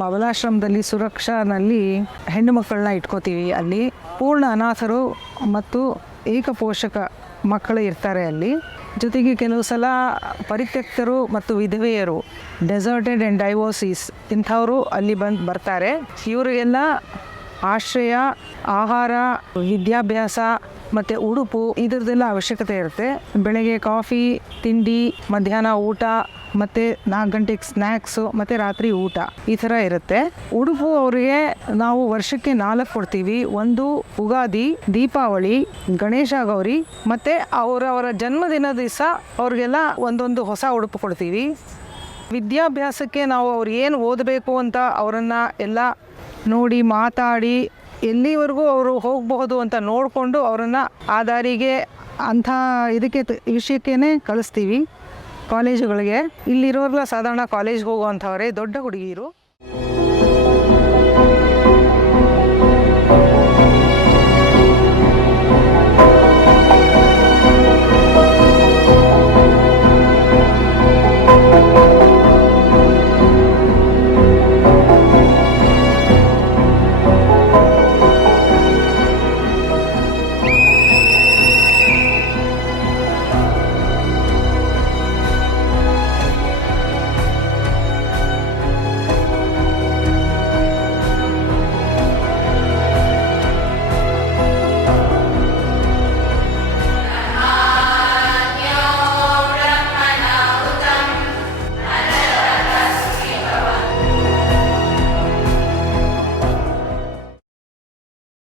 ಬಬಲಾಶ್ರಮದಲ್ಲಿ ಸುರಕ್ಷಾನಲ್ಲಿ ಹೆಣ್ಣು ಮಕ್ಕಳನ್ನ ಇಟ್ಕೋತೀವಿ. ಅಲ್ಲಿ ಪೂರ್ಣ ಅನಾಥರು ಮತ್ತು ಏಕಪೋಷಕ ಮಕ್ಕಳು ಇರ್ತಾರೆ ಅಲ್ಲಿ. ಜೊತೆಗೆ ಕೆಲವು ಸಲ ಪರಿತ್ಯಕ್ತರು ಮತ್ತು ವಿಧವೆಯರು, ಡೆಸರ್ಟೆಡ್ ಆ್ಯಂಡ್ ಡೈವೋರ್ಸೀಸ್ ಇಂಥವರು ಅಲ್ಲಿ ಬರ್ತಾರೆ. ಇವರಿಗೆಲ್ಲ ಆಶ್ರಯ, ಆಹಾರ, ವಿದ್ಯಾಭ್ಯಾಸ ಮತ್ತು ಉಡುಪು ಇದರದ್ದೆಲ್ಲ ಅವಶ್ಯಕತೆ ಇರುತ್ತೆ. ಬೆಳಗ್ಗೆ ಕಾಫಿ, ತಿಂಡಿ, ಮಧ್ಯಾಹ್ನ ಊಟ, ಮತ್ತು 4 ಗಂಟೆಗೆ ಸ್ನ್ಯಾಕ್ಸು, ಮತ್ತು ರಾತ್ರಿ ಊಟ ಈ ಥರ ಇರುತ್ತೆ. ಉಡುಪು ಅವರಿಗೆ ನಾವು ವರ್ಷಕ್ಕೆ 4 ಕೊಡ್ತೀವಿ. ಒಂದು ಉಗಾದಿ, ದೀಪಾವಳಿ, ಗಣೇಶ ಗೌರಿ ಮತ್ತು ಅವರವರ ಜನ್ಮದಿನ ದಿವಸ ಅವ್ರಿಗೆಲ್ಲ ಒಂದೊಂದು ಹೊಸ ಉಡುಪು ಕೊಡ್ತೀವಿ. ವಿದ್ಯಾಭ್ಯಾಸಕ್ಕೆ ನಾವು ಅವ್ರು ಏನು ಓದಬೇಕು ಅಂತ ಅವರನ್ನು ಎಲ್ಲ ನೋಡಿ ಮಾತಾಡಿ ಎಲ್ಲಿವರೆಗೂ ಅವರು ಹೋಗಬಹುದು ಅಂತ ನೋಡಿಕೊಂಡು ಅವರನ್ನು ಆ ದಾರಿಗೆ ಅಂಥ ವಿಷಯಕ್ಕೇ ಕಳಿಸ್ತೀವಿ ಕಾಲೇಜುಗಳಿಗೆ. ಇಲ್ಲಿರೋರೆಲ್ಲ ಸಾಧಾರಣ ಕಾಲೇಜ್ಗೆ ಹೋಗುವಂಥವರೇ, ದೊಡ್ಡ ಹುಡುಗಿಯರು.